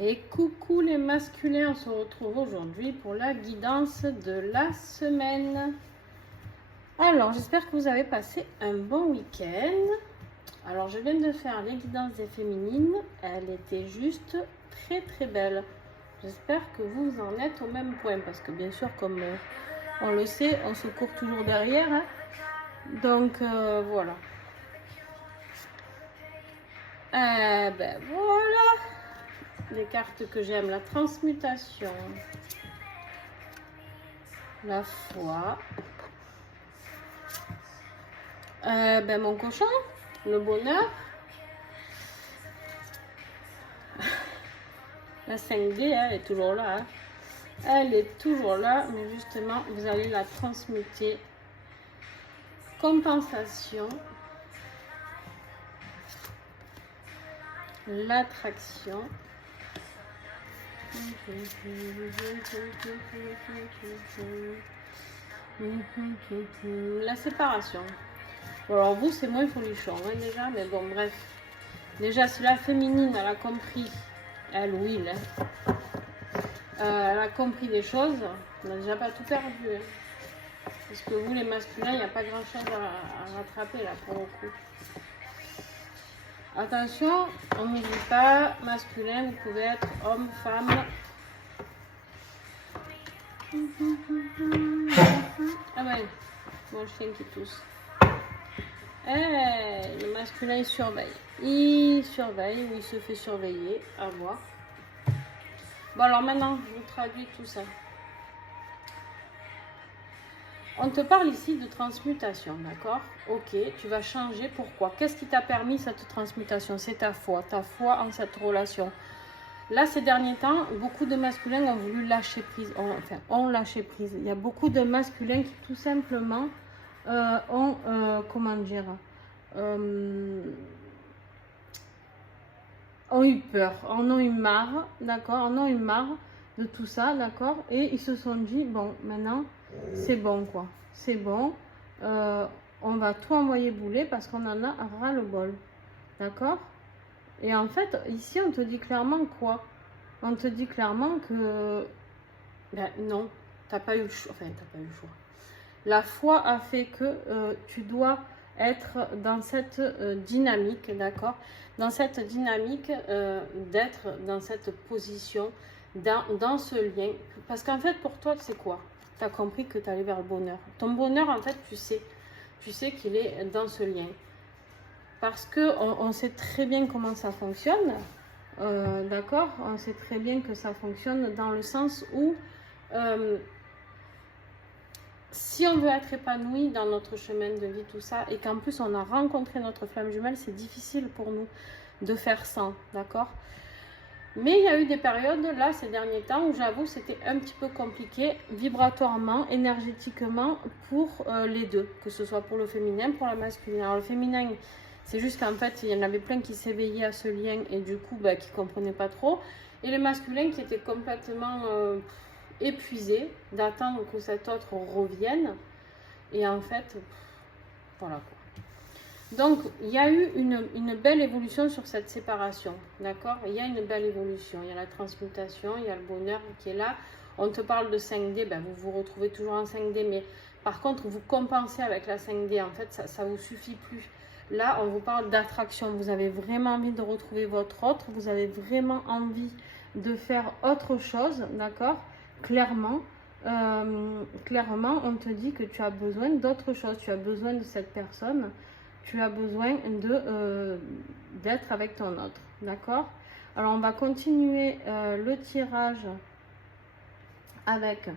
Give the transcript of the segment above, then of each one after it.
Et coucou les masculins, on se retrouve aujourd'hui pour la guidance de la semaine. Alors, j'espère que vous avez passé un bon week-end. Alors, je viens de faire les guidances des féminines. Elle était juste très belle. J'espère que vous en êtes au même point. Parce que bien sûr, comme on le sait, on se court toujours derrière. Hein. Donc, voilà. Ben voilà. Les cartes que j'aime, la transmutation, la foi, ben mon cochon, le bonheur, la 5D, elle est toujours là, hein. Elle est toujours là, mais justement, vous allez la transmuter. Compensation, l'attraction, la séparation. Bon, alors vous, c'est moins folichon, hein, déjà, mais bon, bref. Déjà, si la féminine, elle a compris, elle ou il, hein, elle a compris des choses, on n'a déjà pas tout perdu. Hein. Parce que vous, les masculins, il n'y a pas grand-chose à rattraper, là, pour le coup. Attention, on n'oublie pas, masculin, vous pouvez être homme, femme. Ah ouais, mon chien qui tousse. Le masculin, il surveille. Il surveille ou il se fait surveiller, à voir. Bon, alors maintenant, je vous traduis tout ça. On te parle ici de transmutation, d'accord? Ok, tu vas changer. Pourquoi? Qu'est-ce qui t'a permis cette transmutation? C'est ta foi en cette relation. Là, ces derniers temps, beaucoup de masculins ont voulu lâcher prise, ont lâché prise. Il y a beaucoup de masculins qui tout simplement ont, comment dire, ont eu peur, en ont eu marre, d'accord? En ont eu marre de tout ça, d'accord? Et ils se sont dit, bon, maintenant, c'est bon, quoi. C'est bon, on va tout envoyer bouler parce qu'on en a ras le bol, d'accord? Et en fait, ici, on te dit clairement quoi? On te dit clairement que, ben non, t'as pas eu le choix. Enfin, t'as pas eu le choix. La foi a fait que tu dois être dans cette dynamique, d'accord? Dans cette dynamique d'être dans cette position, dans ce lien. Parce qu'en fait, pour toi, c'est quoi? Tu as compris que tu allais vers le bonheur. Ton bonheur, en fait, tu sais qu'il est dans ce lien. Parce qu'on sait très bien comment ça fonctionne, d'accord? On sait très bien que ça fonctionne dans le sens où si on veut être épanoui dans notre chemin de vie, tout ça, et qu'en plus on a rencontré notre flamme jumelle, c'est difficile pour nous de faire sans, d'accord? Mais il y a eu des périodes, là, ces derniers temps, où j'avoue c'était un petit peu compliqué, vibratoirement, énergétiquement, pour les deux, que ce soit pour le féminin, pour la masculine. Alors le féminin, c'est juste qu'en fait, il y en avait plein qui s'éveillaient à ce lien, et du coup, bah, qui ne comprenaient pas trop, et les masculins qui étaient complètement épuisés d'attendre que cet autre revienne, et en fait, voilà quoi. Donc, il y a eu une belle évolution sur cette séparation, d'accord? Il y a une belle évolution, il y a la transmutation, il y a le bonheur qui est là. On te parle de 5D, ben vous vous retrouvez toujours en 5D, mais par contre, vous compensez avec la 5D, en fait, ça ne vous suffit plus. Là, on vous parle d'attraction, vous avez vraiment envie de retrouver votre autre, vous avez vraiment envie de faire autre chose, d'accord? Clairement, on te dit que tu as besoin d'autre chose, tu as besoin de cette personne. Tu as besoin d'être avec ton autre, d'accord? Alors, on va continuer le tirage avec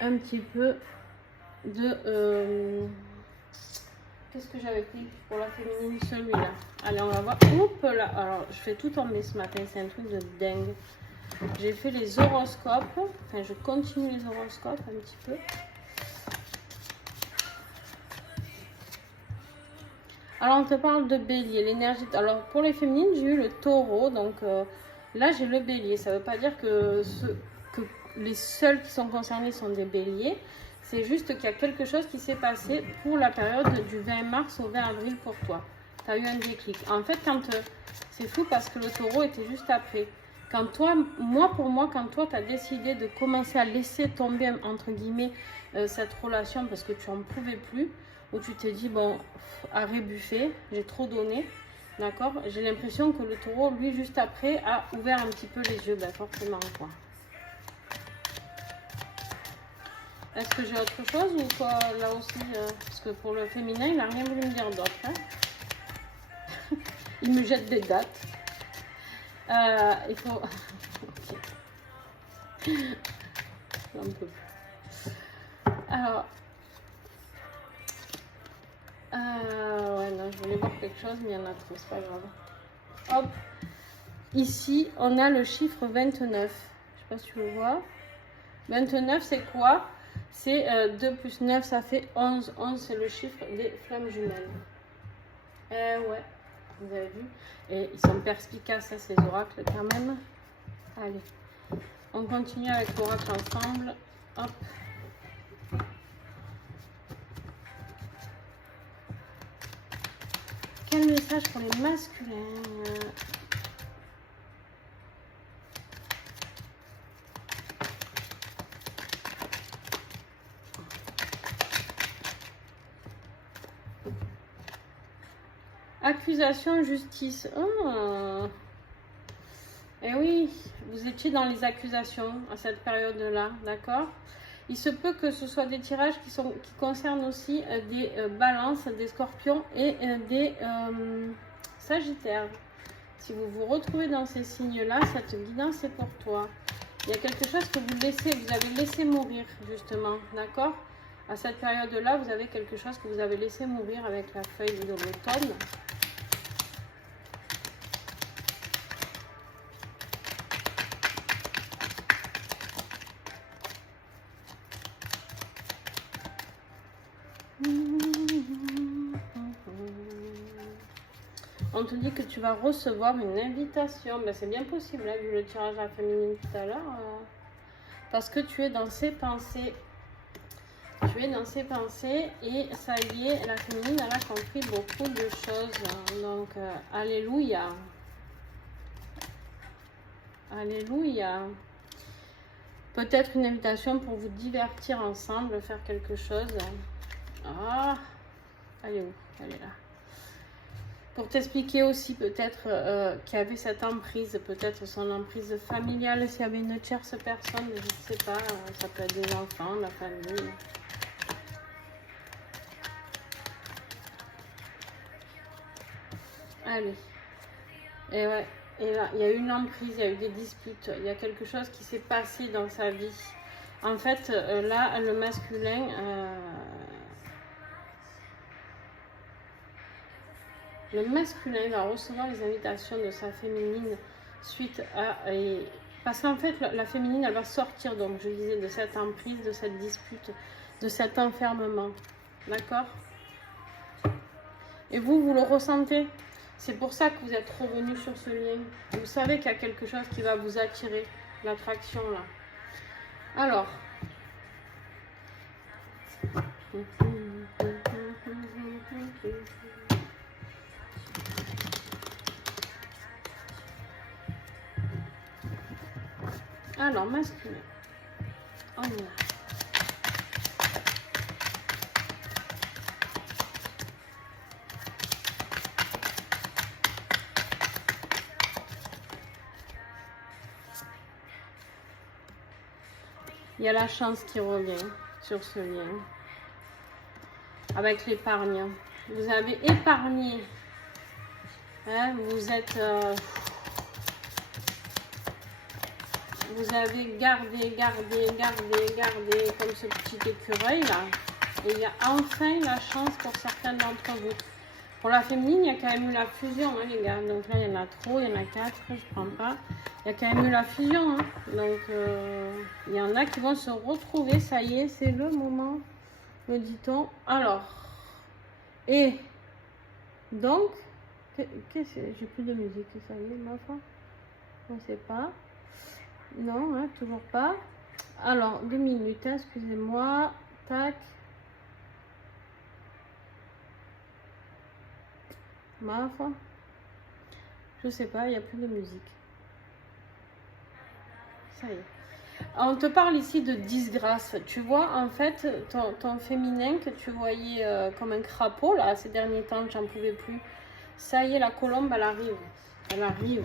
un petit peu de... qu'est-ce que j'avais pris pour la féminine, celui-là? Allez, on va voir. Oups là. Alors, je fais tout tomber ce matin, c'est un truc de dingue. J'ai fait les horoscopes. Enfin, je continue les horoscopes un petit peu. Alors, on te parle de bélier, l'énergie. Alors, pour les féminines, j'ai eu le taureau. Donc, là, j'ai le bélier. Ça ne veut pas dire que les seuls qui sont concernés sont des béliers. C'est juste qu'il y a quelque chose qui s'est passé pour la période du 20 mars au 20 avril pour toi. Tu as eu un déclic. En fait, c'est fou parce que le taureau était juste après. Quand toi, pour moi, quand toi, tu as décidé de commencer à laisser tomber, entre guillemets, cette relation parce que tu n'en pouvais plus, où tu t'es dit, bon, arrêt buffet, j'ai trop donné, d'accord? J'ai l'impression que le taureau, lui, juste après, a ouvert un petit peu les yeux, ben forcément, quoi. Est-ce que j'ai autre chose ou quoi, là aussi, parce que pour le féminin, il n'a rien voulu me dire d'autre, hein. Il me jette des dates. Il faut... J'en peux plus. Alors... ouais, non, je voulais voir quelque chose, mais il y en a trop, c'est pas grave. Hop. Ici, on a le chiffre 29. Je sais pas si tu le vois. 29, c'est quoi? C'est 2 plus 9, ça fait 11. 11, c'est le chiffre des flammes jumelles. Ouais, vous avez vu. Et ils sont perspicaces, hein, ces oracles, quand même. Allez, on continue avec l'oracle ensemble. Hop. Quel message pour les masculins? Accusation, justice. Oh. Et oui, vous étiez dans les accusations à cette période-là, d'accord? Il se peut que ce soit des tirages qui concernent aussi des balances, des scorpions et des sagittaires. Si vous vous retrouvez dans ces signes-là, cette guidance est pour toi. Il y a quelque chose que vous avez laissé mourir, justement, d'accord? À cette période-là, vous avez quelque chose que vous avez laissé mourir avec la feuille de l'automne. On te dit que tu vas recevoir une invitation. Ben, c'est bien possible, hein, vu le tirage à la féminine tout à l'heure. Parce que tu es dans ses pensées. Tu es dans ses pensées et ça y est, la féminine, elle a compris beaucoup de choses. Donc, alléluia. Alléluia. Peut-être une invitation pour vous divertir ensemble, faire quelque chose. Ah, elle est où? Elle est là. Pour t'expliquer aussi peut-être qu'il y avait cette emprise, peut-être son emprise familiale, s'il y avait une tierce personne, je ne sais pas, ça peut être des enfants, la famille. Allez. Et ouais, et là, il y a eu une emprise, il y a eu des disputes, il y a quelque chose qui s'est passé dans sa vie. En fait, là, le masculin... Le masculin va recevoir les invitations de sa féminine suite à... parce qu'en fait, la féminine, elle va sortir, donc, je disais, de cette emprise, de cette dispute, de cet enfermement. D'accord? Et vous, vous le ressentez. C'est pour ça que vous êtes revenu sur ce lien. Vous savez qu'il y a quelque chose qui va vous attirer, l'attraction, là. Alors... Alors, masculin. On y va. Il y a la chance qui revient sur ce lien. Avec l'épargne. Vous avez épargné. Hein, vous êtes... vous avez gardé comme ce petit écureuil là. Et il y a enfin la chance pour certains d'entre vous. Pour la féminine, il y a quand même eu la fusion, hein, les gars. Donc là, il y en a trop, il y en a 4, je prends pas. Il y a quand même eu la fusion. Hein. Donc, il y en a qui vont se retrouver. Ça y est, c'est le moment, me dit-on. Alors, et donc, qu'est-ce que j'ai plus de musique, ça y est, ma foi. On ne sait pas. Non, hein, toujours pas. Alors, 2 minutes, hein, excusez-moi. Tac. Ma foi. Je sais pas, il n'y a plus de musique. Ça y est. On te parle ici de disgrâce. Tu vois, en fait, ton féminin que tu voyais comme un crapaud, là, ces derniers temps, que j'en pouvais plus. Ça y est, la colombe, elle arrive. Elle arrive.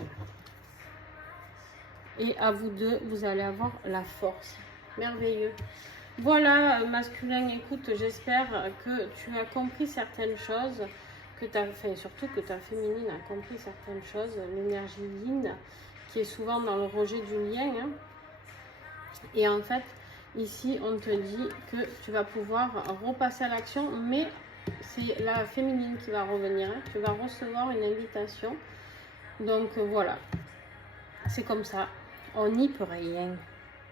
Et à vous deux, vous allez avoir la force. Merveilleux. Voilà, masculin, écoute, j'espère que tu as compris certaines choses, que enfin, surtout que ta féminine a compris certaines choses, l'énergie yin, qui est souvent dans le rejet du lien. Hein. Et en fait, ici, on te dit que tu vas pouvoir repasser à l'action, mais c'est la féminine qui va revenir. Hein. Tu vas recevoir une invitation. Donc voilà, c'est comme ça. On n'y peut rien.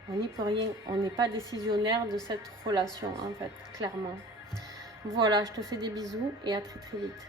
On n'y peut rien. On n'est pas décisionnaire de cette relation, en fait, clairement. Voilà, je te fais des bisous et à très très vite.